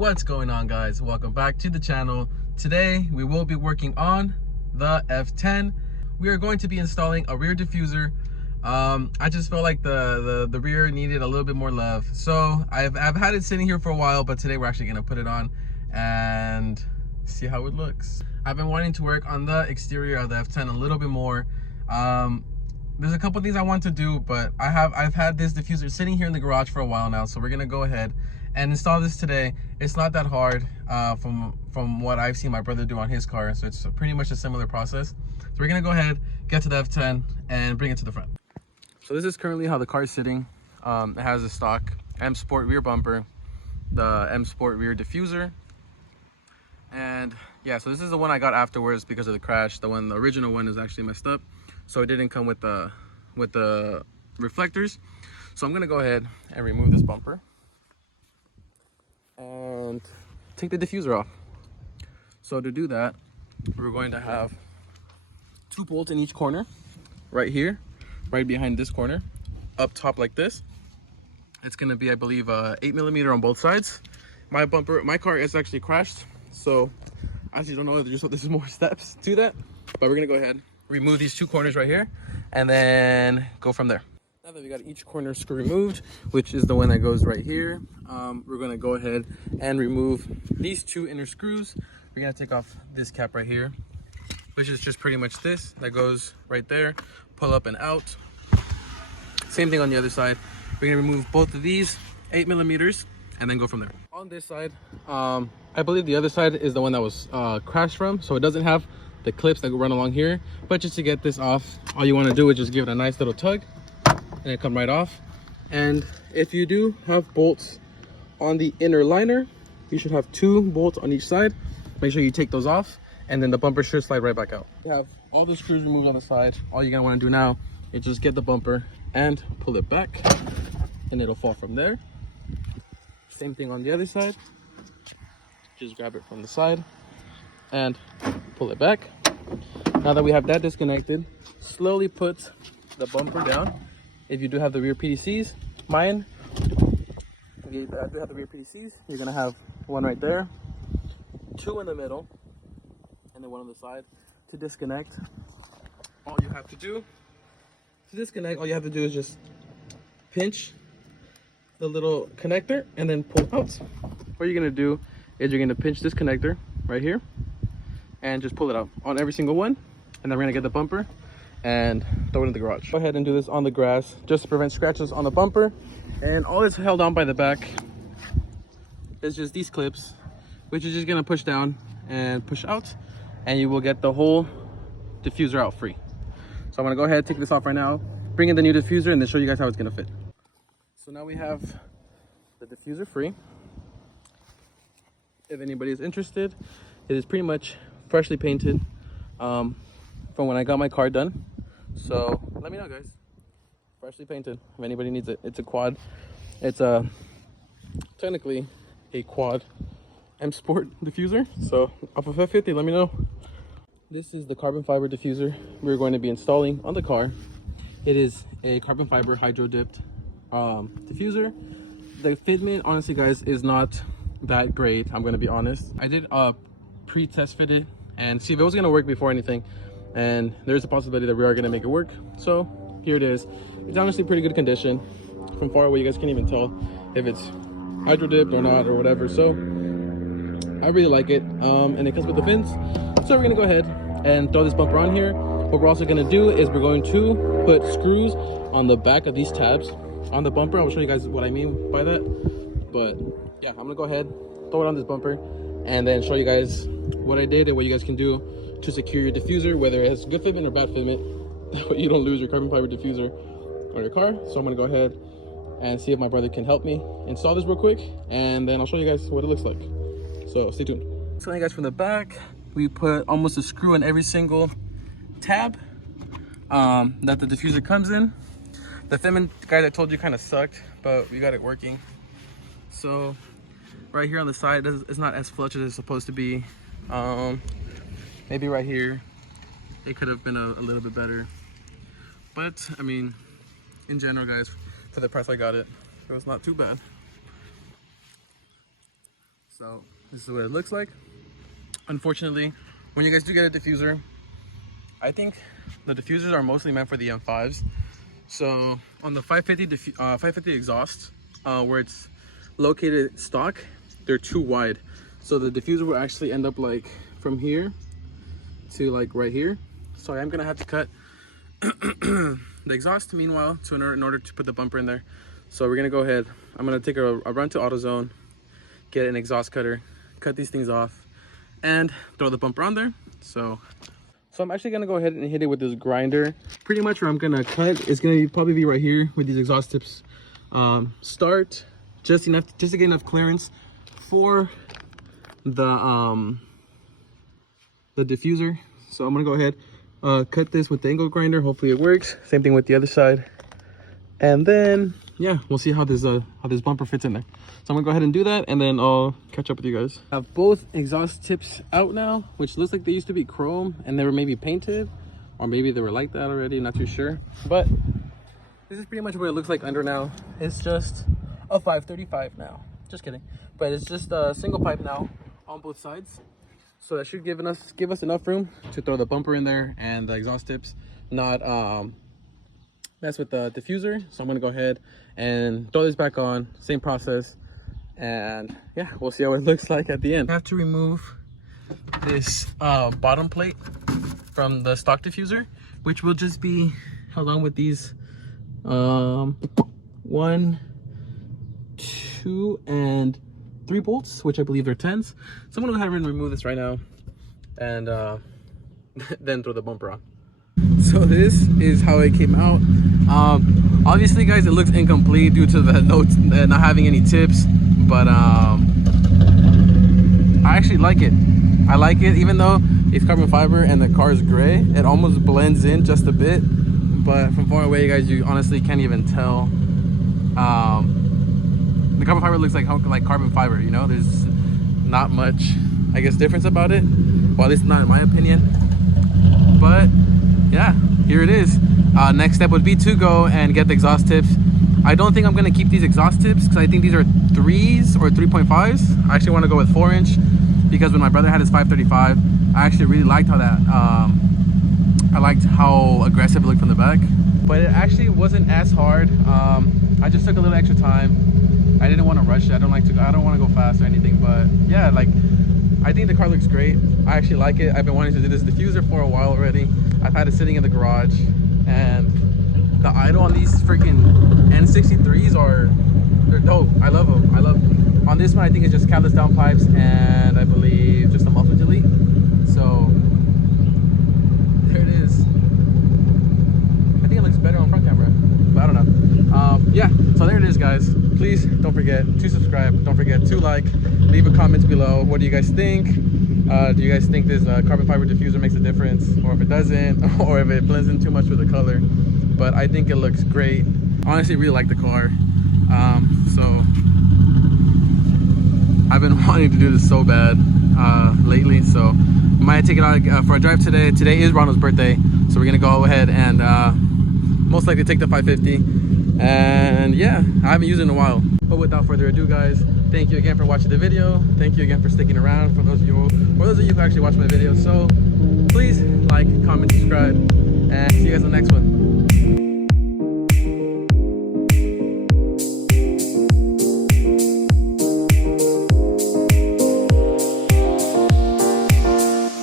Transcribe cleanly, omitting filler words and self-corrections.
What's going on, guys? Welcome back to the channel. Today we will be working on the F10. We are going to be installing a rear diffuser. I just felt like the rear needed a little bit more love, so I've had it sitting here for a while, but today we're actually going to put it on and see how it looks. I've been wanting to work on the exterior of the F10 a little bit more. There's a couple things I want to do, but I've had this diffuser sitting here in the garage for a while now, so we're gonna go ahead and install this today. It's not that hard from what I've seen my brother do on his car, so it's pretty much a similar process. So we're gonna go ahead, get to the F10 and bring it to the front. So this is currently how the car is sitting. It has a stock M Sport rear bumper, the M Sport rear diffuser, and yeah, so this is the one I got afterwards because of the crash. The original one is actually messed up, so it didn't come with the reflectors. So I'm gonna go ahead and remove this bumper and take the diffuser off. So to do that, we're going to have 2 bolts in each corner, right here, right behind this corner, up top like this. It's gonna be, I believe, 8mm on both sides. My car is actually crashed, so I actually don't know if there's more steps to that, but we're gonna go ahead, remove these 2 corners right here, and then go from there. Now that we got each corner screw removed, which is the one that goes right here, we're gonna go ahead and remove these 2 inner screws. We're gonna take off this cap right here, which is just pretty much this that goes right there, pull up and out. Same thing on the other side. We're gonna remove both of these 8mm and then go from there. On this side, I believe the other side is the one that was crashed from, so it doesn't have the clips that go run along here. But just to get this off, all you want to do is just give it a nice little tug and it come right off. And if you do have bolts on the inner liner, you should have 2 bolts on each side. Make sure you take those off, and then the bumper should slide right back out. You have all the screws removed on the side. All you're gonna want to do now is just get the bumper and pull it back, and it'll fall from there. Same thing on the other side. Just grab it from the side and pull it back. Now that we have that disconnected, slowly put the bumper down. If you do have the rear PDCs, mine, if you do have the rear PDCs, you're gonna have 1 right there, 2 in the middle, and then 1 on the side. To disconnect, all you have to do is just pinch the little connector and then pull out. What you're gonna do is you're gonna pinch this connector right here and just pull it out on every single one, and then we're gonna get the bumper and throw it in the garage. Go ahead and do this on the grass just to prevent scratches on the bumper. And all it's held on by the back is just these clips, which is just gonna push down and push out, and you will get the whole diffuser out free. So I'm gonna go ahead and take this off right now, bring in the new diffuser, and then show you guys how it's gonna fit. So now we have the diffuser free. If anybody is interested, it is pretty much freshly painted from when I got my car done. So let me know, guys. Freshly painted if anybody needs it. It's a quad. It's technically a quad M Sport diffuser. So off of F50, let me know. This is the carbon fiber diffuser we're going to be installing on the car. It is a carbon fiber hydro dipped diffuser. The fitment, honestly, guys, is not that great. I'm gonna be honest. I did pre-test fit it and see if it was gonna work before anything, and there's a possibility that we are gonna make it work. So here it is. It's honestly pretty good condition. From far away, you guys can't even tell if it's hydro dipped or not or whatever. So I really like it, and it comes with the fins. So we're gonna go ahead and throw this bumper on here. What we're also gonna do is we're going to put screws on the back of these tabs on the bumper. I'll show you guys what I mean by that. But yeah, I'm gonna go ahead, throw it on this bumper, and then show you guys what I did and what you guys can do to secure your diffuser, whether it has good fitment or bad fitment. You don't lose your carbon fiber diffuser on your car. So I'm gonna go ahead and see if my brother can help me install this real quick, and then I'll show you guys what it looks like. So stay tuned. Showing you guys from the back, we put almost a screw in every single tab that the diffuser comes in. The fitment, guys, I told you kind of sucked, but we got it working. So right here on the side, it's not as flush as it's supposed to be. Maybe right here it could have been a little bit better, but I mean, in general, guys, for the price I got it, it was not too bad. So this is what it looks like. Unfortunately, when you guys do get a diffuser, I think the diffusers are mostly meant for the M5s. So on the 550 exhaust, where it's located stock, they're too wide. So the diffuser will actually end up like from here to like right here. So I am gonna have to cut the exhaust meanwhile in order to put the bumper in there. So we're gonna go ahead. I'm gonna take a run to AutoZone, get an exhaust cutter, cut these things off, and throw the bumper on there. So I'm actually gonna go ahead and hit it with this grinder. Pretty much where I'm gonna cut is gonna probably be right here with these exhaust tips. Start just to get enough clearance for the diffuser. So I'm gonna go ahead, cut this with the angle grinder. Hopefully it works. Same thing with the other side. And then yeah, we'll see how this bumper fits in there. So I'm gonna go ahead and do that, and then I'll catch up with you guys. I have both exhaust tips out now, which looks like they used to be chrome and they were maybe painted, or maybe they were like that already, not too sure. But this is pretty much what it looks like under now. It's just a 535 now. Just kidding. But it's just a single pipe now on both sides. So that should give us enough room to throw the bumper in there and the exhaust tips, not mess with the diffuser. So I'm gonna go ahead and throw this back on, same process, and yeah, we'll see how it looks like at the end. I have to remove this bottom plate from the stock diffuser, which will just be held on with these 1, 2, and 3 bolts, which I believe are 10s. So I'm gonna go ahead and remove this right now, and then throw the bumper on. So this is how it came out. Obviously guys, it looks incomplete due to the notes not having any tips, but I actually like it. I like it, even though it's carbon fiber and the car is gray. It almost blends in just a bit, but from far away guys, you honestly can't even tell. The carbon fiber looks like carbon fiber, you know. There's not much, I guess, difference about it, well, at least not in my opinion. But yeah, here it is. Next step would be to go and get the exhaust tips. I don't think I'm gonna keep these exhaust tips because I think these are 3s or 3.5s. I actually want to go with 4-inch because when my brother had his 535, I actually really liked how that I liked how aggressive it looked from the back. But it actually wasn't as hard. I just took a little extra time. I didn't want to rush it. I don't want to go fast or anything. But yeah, like, I think the car looks great. I actually like it. I've been wanting to do this diffuser for a while already. I've had it sitting in the garage, and the idle on these freaking N63s they're dope. I love them. On this one, I think it's just Catless downpipes and I believe just a Muffler Delete. So there it is. I think it looks better on front camera, but I don't know. Yeah, so there it is guys. Please don't forget to subscribe. Don't forget to like, leave a comment below. What do you guys think? Do you guys think this carbon fiber diffuser makes a difference, or if it doesn't, or if it blends in too much with the color? But I think it looks great. Honestly, really like the car. So I've been wanting to do this so bad lately, so I might take it out for a drive today. Today is Ronald's birthday, so we're gonna go ahead and most likely take the 550. And yeah, I haven't used it in a while. But without further ado guys, thank you again for watching the video. Thank you again for sticking around, for those of you who actually watch my videos. So please like, comment, subscribe, and see you guys in the next one.